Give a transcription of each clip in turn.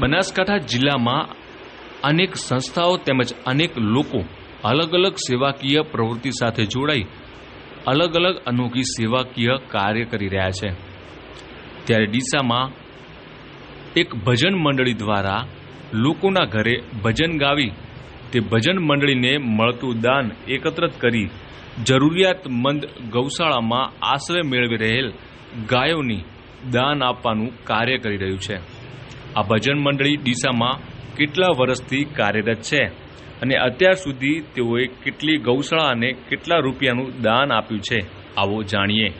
બનાસકાંઠા જિલ્લામાં અનેક સંસ્થાઓ તેમજ અનેક લોકો અલગ અલગ સેવાકીય પ્રવૃત્તિ સાથે જોડાઈ અલગ અલગ અનોખી સેવાકીય કાર્ય કરી રહ્યા છે। ત્યારે ડીસામાં એક ભજન મંડળી દ્વારા લોકોના ઘરે ભજન ગાવી તે ભજન મંડળીને મળતું દાન એકત્રિત કરી જરૂરિયાતમંદ ગૌશાળામાં આશ્રય મેળવી રહેલ ગાયોની દાન આપવાનું કાર્ય કરી રહ્યું છે। આ ભજન મંડળી ડીસામાં કેટલા વર્ષથી કાર્યરત છે અને અત્યાર સુધી તેઓએ કેટલી ગૌશાળા અને કેટલા રૂપિયાનું દાન આપ્યું છે, આવો જાણીએ।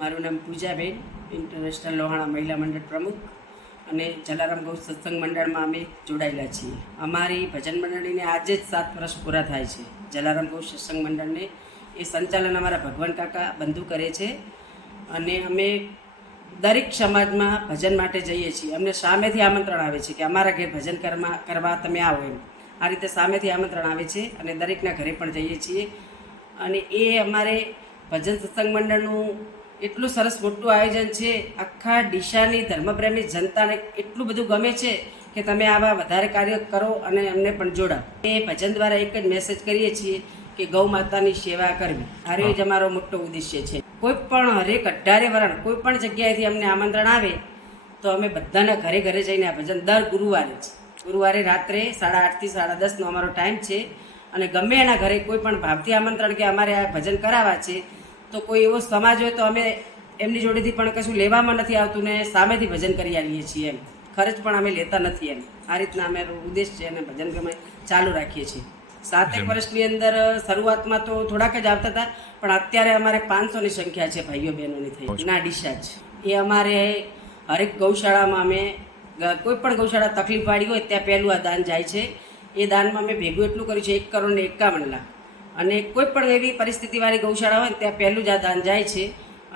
મારું નામ પૂજાબેન, ઇન્ટરનેશનલ લોહાણા મહિલા મંડળ પ્રમુખ અને જલારામ ગૌ સત્સંગ મંડળમાં અમે જોડાયેલા છીએ। અમારી ભજન મંડળીને આજે જ 7 વર્ષ પૂરા થાય છે। જલારામ ગૌ સત્સંગ મંડળને એ સંચાલન અમારા ભગવાન કાકા બંધુ કરે છે અને અમે દરેક સમાજમાં ભજન માટે જઈએ છીએ। અમને સામેથી આમંત્રણ આવે છે કે અમારા ઘેર ભજન કરવા તમે આવો એમ। આ રીતે સામેથી આમંત્રણ આવે છે અને દરેકના ઘરે પણ જઈએ છીએ। અને એ અમારે ભજન સત્સંગ મંડળનું એટલું સરસ મોટું આયોજન છે। આખા ડીસાની ધર્મપ્રેમી જનતાને એટલું બધું ગમે છે કે તમે આવા વધારે કાર્ય કરો અને અમને પણ જોડાઓ। એ ભજન દ્વારા એક જ મેસેજ કરીએ છીએ કે ગૌ માતાની સેવા કરવી, આ જ અમારો મોટો ઉદ્દેશ્ય છે। કોઈ પણ હરેક 18 વરણ કોઈ પણ જગ્યાએથી અમને આમંત્રણ આવે તો અમે બધાના ઘરે ઘરે જઈને આ ભજન દર ગુરુવારે રાત્રે 8:30 થી 10:30નો અમારો ટાઈમ છે। અને ગમે એના ઘરે કોઈ પણ ભાવથી આમંત્રણ કે અમારે આ ભજન કરાવવા છે તો કોઈ એવો સમાજ હોય તો અમે એમની જોડેથી પણ કશું લેવામાં નથી આવતું ને સામેથી ભજન કરી આવીએ છીએ એમ। ખર્ચ પણ અમે લેતા નથી એમ। આ રીતના અમારો ઉદ્દેશ છે અને ભજન અમે ચાલુ રાખીએ છીએ। 7 વર્ષની અંદર શરૂઆતમાં તો થોડાક જ આવતા હતા, પણ અત્યારે અમારે 500ની સંખ્યા છે ભાઈઓ બહેનોની થઈ ના ડીસા જ। એ અમારે હરેક ગૌશાળામાં અમે કોઈ પણ ગૌશાળા તકલીફવાળી હોય ત્યાં પહેલું આ દાન જાય છે। એ દાનમાં અમે ભેગું એટલું કર્યું છે 1,51,00,000। અને કોઈ પણ એવી પરિસ્થિતિવાળી ગૌશાળા હોય ત્યાં પહેલું જ આ દાન જાય છે।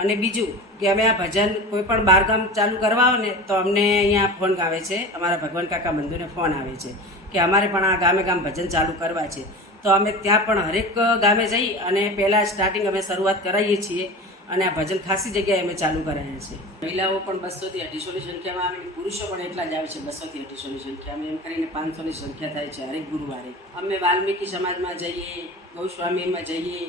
અને બીજું કે અમે આ ભજન કોઈ પણ બહારગામ ચાલુ કરવા આવે ને તો અમને અહીંયા ફોન આવે છે, અમારા ભગવાન કાકા બંધુને ફોન આવે છે કે અમારે પણ આ ગામે ગામ ભજન ચાલુ કરવા છે। તો અમે ત્યાં પણ હરેક ગામે જઈ અને પહેલાં સ્ટાર્ટિંગ અમે શરૂઆત કરાવીએ છીએ અને આ ભજન ખાસી જગ્યાએ અમે ચાલુ કરાયા છે। મહિલાઓ પણ 200 થી 250ની સંખ્યામાં આવે, પુરુષો પણ એટલા જ આવે છે 200 થી 250ની સંખ્યામાં, એમ કરીને 500ની સંખ્યા થાય છે હરેક ગુરુવારે। અમે વાલ્મીકી સમાજમાં જઈએ, ગૌસ્વામીમાં જઈએ,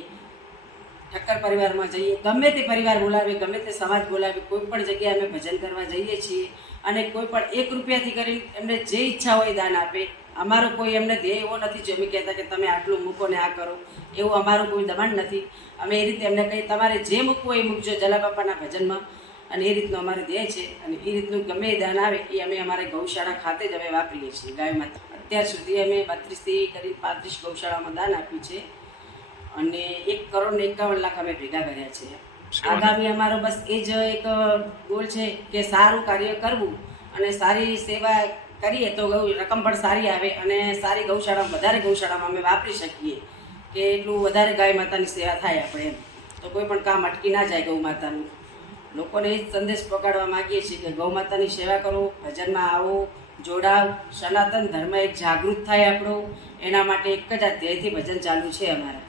ઠક્કર પરિવારમાં જઈએ, ગમે તે પરિવાર બોલાવે, ગમે તે સમાજ બોલાવે, કોઈ પણ જગ્યાએ અમે ભજન કરવા જઈએ છીએ। અને કોઈ પણ 1 રૂપિયાથી કરી એમને જે ઈચ્છા હોય દાન આપે। અમારો કોઈ એમને ધ્યેય એવો નથી જે અમે કહેતા કે તમે આટલું મૂકો ને આ કરો, એવું અમારું કોઈ દબાણ નથી। અમે એ રીતે એમને કહીએ તમારે જે મૂકવું હોય એ મૂકજો જલાબાપાના ભજનમાં, અને એ રીતનું અમારે ધ્યેય છે। અને એ રીતનું ગમે એ દાન આવે એ અમે અમારે ગૌશાળા ખાતે જ અમે વાપરીએ છીએ ગાય માતા। અત્યાર સુધી અમે 32 થી કરી 35 ગૌશાળામાં દાન આપ્યું છે અને 1,51,00,000 અમે ભેગા કર્યા છે। આગામી અમારો બસ એ જ એક ગોલ છે કે સારું કાર્ય કરવું અને સારી સેવા કરીએ તો રકમ પણ સારી આવે અને સારી ગૌશાળા વધારે ગૌશાળામાં અમે વાપરી શકીએ કે એટલું વધારે ગાય માતાની સેવા થાય આપણે એમ। તો કોઈ પણ કામ અટકી ના જાય ગૌ માતાનું। લોકોને એ જ સંદેશ પકડવા માગીએ છીએ કે ગૌ માતાની સેવા કરો, ભજનમાં આવો, જોડાવ, સનાતન ધર્મ એક જાગૃત થાય આપણો, એના માટે એક જ આ ધ્યેયથી ભજન ચાલુ છે અમારા।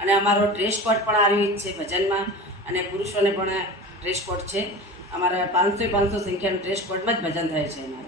અને અમારો ડ્રેસ કોડ પણ આવી જ છે ભજનમાં, અને પુરુષોને પણ ડ્રેસ કોડ છે અમારા। 500 સંખ્યાનો ડ્રેસ કોડમાં જ ભજન થાય છે અમારે।